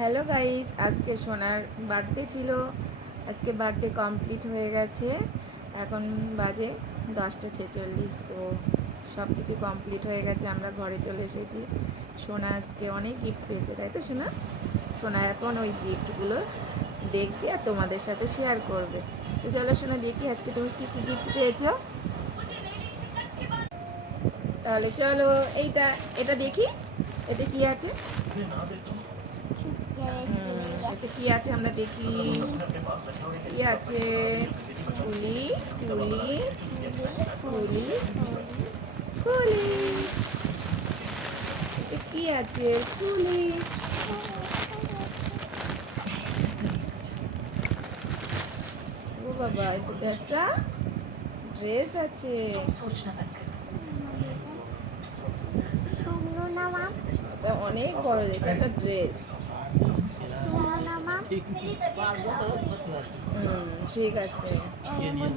Hello guys, আজকে সোনার birthday ছিল। আজকে বার্থডে কমপ্লিট হয়ে গেছে। এখন বাজে 10:46। তো সব কিছু কমপ্লিট হয়ে গেছে, আমরা ঘরে চলে এসেছি। সোনা আজকে অনেক গিফট পেয়েছে, তাই তো সোনা? সোনা এখন ওই গিফটগুলো দেখবে আর তোমাদের সাথে শেয়ার করবে। তো চলো সোনা, দেখি আজকে তুমি কী কী গিফট পেয়েছো। তাহলে চলো, এটা দেখি, এতে কি আছে। এতে কি আছে আমরা দেখি। কি আছে? ফুলি ফুলি ফুলি ফুলি। এতে কি আছে? ফুলি। ও বাবা, এতে তো একটা ড্রেস আছে। এটা অনেক বড় দেখে একটা ড্রেস। ঠিক আছে।